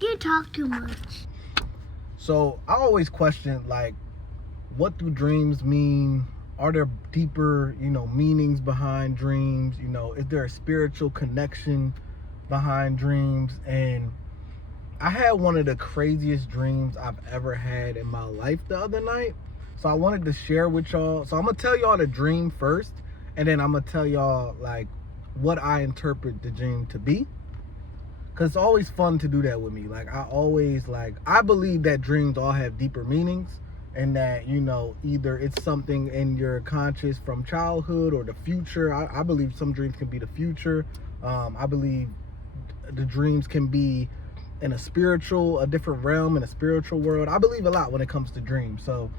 You talk too much. So I always question, like, what do dreams mean? Are there deeper, meanings behind dreams? Is there a spiritual connection behind dreams? And I had one of the craziest dreams I've ever had in my life the other night. So I wanted to share with y'all. So I'm going to tell y'all the dream first, and then I'm going to tell y'all, like, what I interpret the dream to be. Because it's always fun to do that with me. Like, I believe that dreams all have deeper meanings, and that, either it's something in your conscious from childhood or the future. I believe some dreams can be the future. I believe the dreams can be in a different realm, in a spiritual world. I believe a lot when it comes to dreams. So,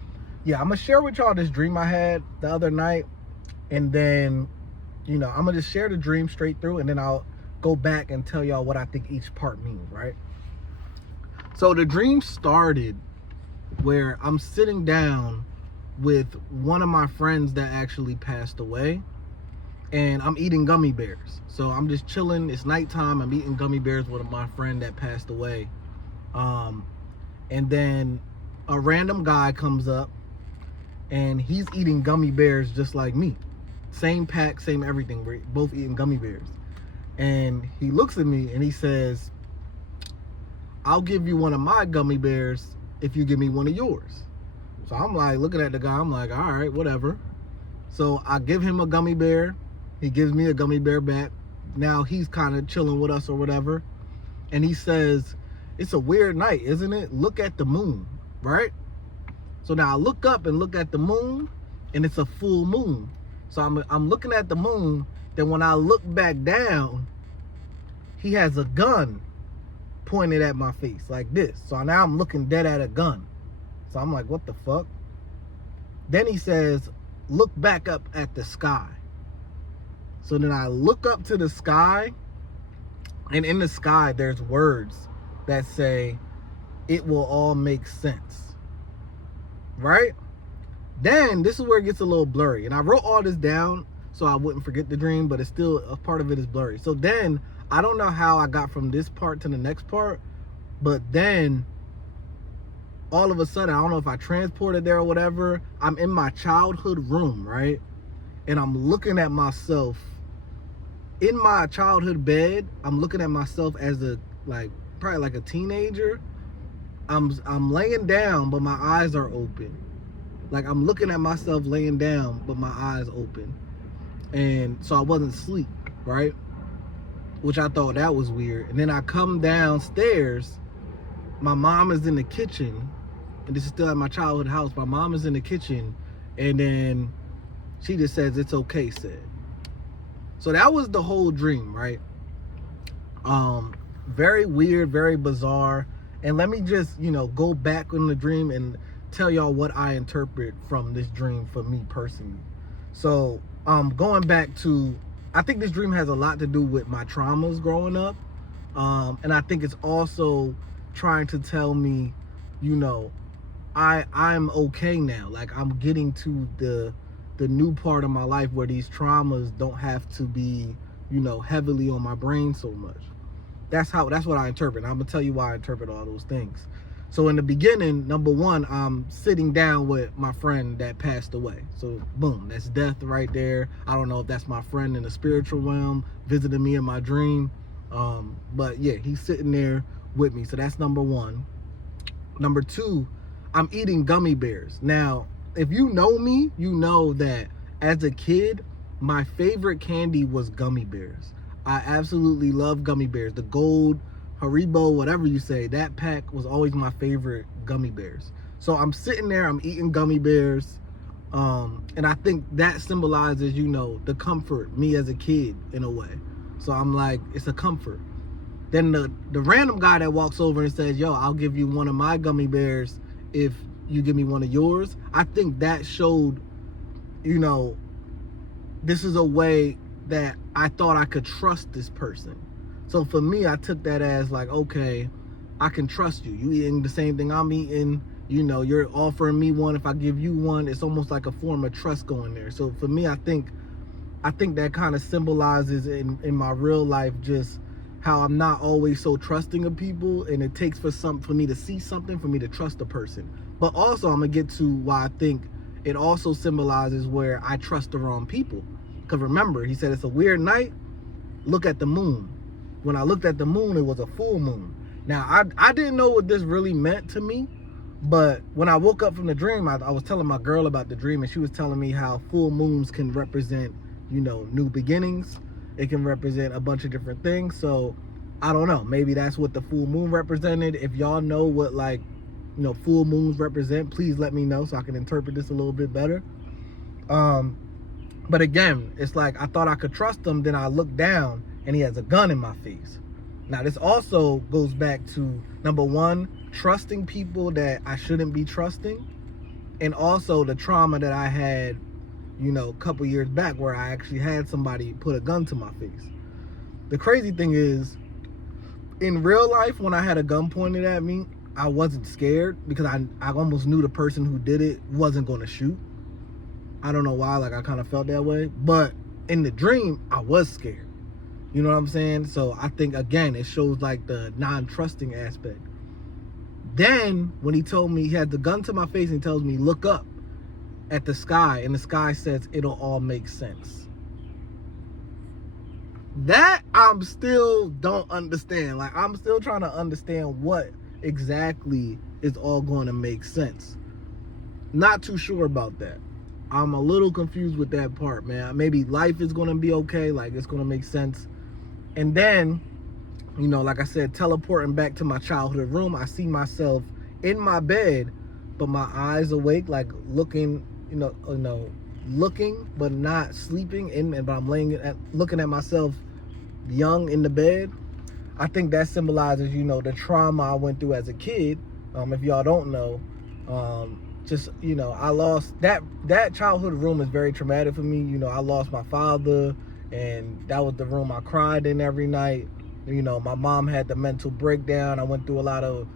yeah, I'm going to share with y'all this dream I had the other night, and then, I'm going to just share the dream straight through, and then I'll go back and tell y'all what I think each part means, right? So the dream started where I'm sitting down with one of my friends that actually passed away, and I'm eating gummy bears. So I'm just chilling. It's nighttime. I'm eating gummy bears with my friend that passed away. And then a random guy comes up, and he's eating gummy bears just like me. Same pack, same everything. We're both eating gummy bears. And he looks at me and he says, "I'll give you one of my gummy bears if you give me one of yours." So I'm like looking at the guy. I'm like, all right, whatever. So I give him a gummy bear. He gives me a gummy bear back. Now he's kind of chilling with us or whatever. And he says, "It's a weird night, isn't it? Look at the moon," right? So now I look up and look at the moon, and it's a full moon. So I'm looking at the moon. Then when I look back down, he has a gun pointed at my face like this. So now I'm looking dead at a gun. So I'm like, what the fuck? Then he says, "Look back up at the sky." So then I look up to the sky, and in the sky there's words that say, "It will all make sense." Right? Then this is where it gets a little blurry. And I wrote all this down so I wouldn't forget the dream, but it's still, a part of it is blurry. So then I don't know how I got from this part to the next part, but then all of a sudden, I don't know if I transported there or whatever, I'm in my childhood room, right? And I'm looking at myself in my childhood bed. I'm looking at myself as probably like a teenager. I'm laying down, but my eyes are open. Like, I'm looking at myself laying down, but my eyes open. And so I wasn't asleep, right? Which I thought that was weird. And then I come downstairs. My mom is in the kitchen. And this is still at my childhood house. My mom is in the kitchen. And then she just says, "It's okay, Sid." So that was the whole dream, right? Very weird, very bizarre. And let me just, go back in the dream and tell y'all what I interpret from this dream for me personally. So going back to, I think this dream has a lot to do with my traumas growing up. And I think it's also trying to tell me, I'm okay now. Like, I'm getting to the new part of my life where these traumas don't have to be, heavily on my brain so much. That's what I interpret. I'm gonna tell you why I interpret all those things. So in the beginning, number one, I'm sitting down with my friend that passed away. So boom, that's death right there. I don't know if that's my friend in the spiritual realm visiting me in my dream. But yeah, he's sitting there with me. So that's number one. Number two, I'm eating gummy bears. Now, if you know me, you know that as a kid, my favorite candy was gummy bears. I absolutely love gummy bears. The gold, Haribo, whatever you say, that pack was always my favorite gummy bears. So I'm sitting there, I'm eating gummy bears. And I think that symbolizes, the comfort, me as a kid in a way. So I'm like, it's a comfort. Then the random guy that walks over and says, "Yo, I'll give you one of my gummy bears if you give me one of yours." I think that showed, this is a way that I thought I could trust this person. So for me, I took that as like, okay, I can trust you. You eating the same thing I'm eating. You're offering me one. If I give you one, it's almost like a form of trust going there. So for me, I think that kind of symbolizes in my real life just how I'm not always so trusting of people, and it takes for me to see something for me to trust a person. But also, I'm gonna get to why I think it also symbolizes where I trust the wrong people. Because remember, he said it's a weird night. Look at the moon. When I looked at the moon, it was a full moon. Now, I didn't know what this really meant to me, but when I woke up from the dream, I was telling my girl about the dream, and she was telling me how full moons can represent, new beginnings. It can represent a bunch of different things. So I don't know, maybe that's what the full moon represented. If y'all know what, like, full moons represent, please let me know so I can interpret this a little bit better. But again, it's like I thought I could trust him, then I look down and he has a gun in my face. Now, this also goes back to, number one, trusting people that I shouldn't be trusting, and also the trauma that I had, a couple years back, where I actually had somebody put a gun to my face. The crazy thing is, in real life, when I had a gun pointed at me, I wasn't scared, because I almost knew the person who did it wasn't going to shoot. I don't know why, like, I kind of felt that way. But in the dream, I was scared. You know what I'm saying? So I think, again, it shows like the non-trusting aspect. Then when he told me, he had the gun to my face and he tells me, look up at the sky, and the sky says it'll all make sense. That I'm still don't understand. Like, I'm still trying to understand what exactly is all going to make sense. Not too sure about that. I'm a little confused with that part, man. Maybe life is going to be okay, like it's going to make sense. And then, like I said, teleporting back to my childhood room, I see myself in my bed, but my eyes awake, like looking, looking, but not sleeping, but I'm looking at myself young in the bed. I think that symbolizes, the trauma I went through as a kid. If y'all don't know, I lost that childhood room is very traumatic for me. I lost my father, and that was the room I cried in every night. My mom had the mental breakdown. I went through a lot of,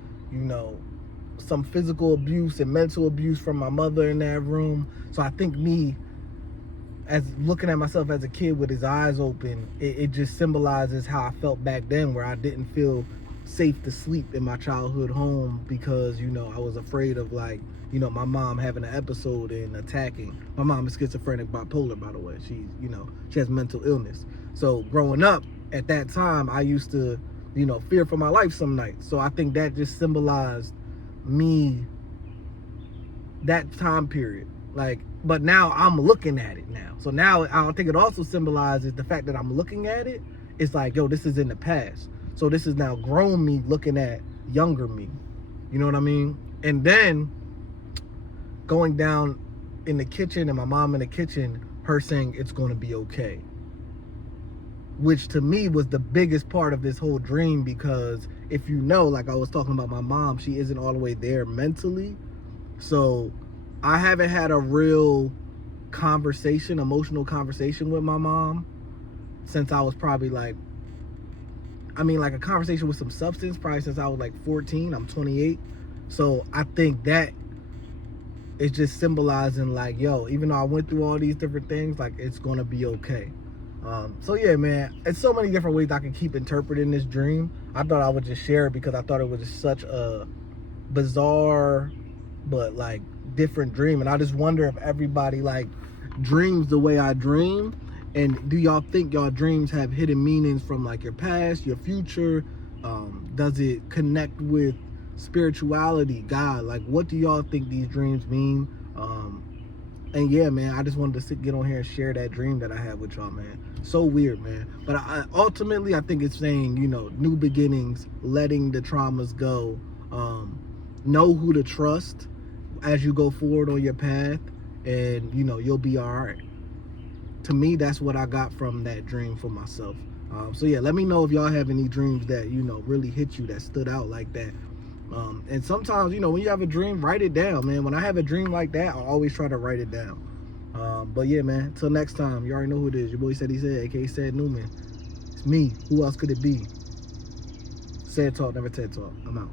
some physical abuse and mental abuse from my mother in that room. So I think me, as looking at myself as a kid with his eyes open, it just symbolizes how I felt back then, where I didn't feel safe to sleep in my childhood home because, I was afraid of, like, my mom having an episode and attacking. My mom is schizophrenic bipolar, by the way. She has mental illness. So growing up at that time, I used to, fear for my life some nights. So I think that just symbolized me, that time period. Like, but now I'm looking at it now. So now I think it also symbolizes the fact that I'm looking at it. It's like, yo, this is in the past. So this is now grown me looking at younger me. You know what I mean? And then going down in the kitchen, and my mom in the kitchen, her saying it's going to be okay. Which to me was the biggest part of this whole dream, because if like I was talking about my mom, she isn't all the way there mentally. So I haven't had a real emotional conversation with my mom since I was probably like a conversation with some substance, probably since I was like 14. I'm 28. So I think that is just symbolizing, like, yo, even though I went through all these different things, like, it's going to be okay. So yeah, man, it's so many different ways I can keep interpreting this dream. I thought I would just share it because I thought it was just such a bizarre but like different dream. And I just wonder if everybody like dreams the way I dream. And do y'all think y'all dreams have hidden meanings from like your past, your future? Does it connect with spirituality, God? Like, what do y'all think these dreams mean? And yeah, man, I just wanted to get on here and share that dream that I had with y'all, man. So weird, man. But ultimately, I think it's saying, new beginnings, letting the traumas go, know who to trust as you go forward on your path, and, you'll be all right. To me, that's what I got from that dream for myself. So yeah, let me know if y'all have any dreams that, really hit you, that stood out like that. And sometimes, when you have a dream, write it down, man. When I have a dream like that, I always try to write it down. But yeah, man, till next time, you already know who it is. Your boy Said He Said, aka Said Newman. It's me. Who else could it be? Said Talk, never TED Talk. I'm out.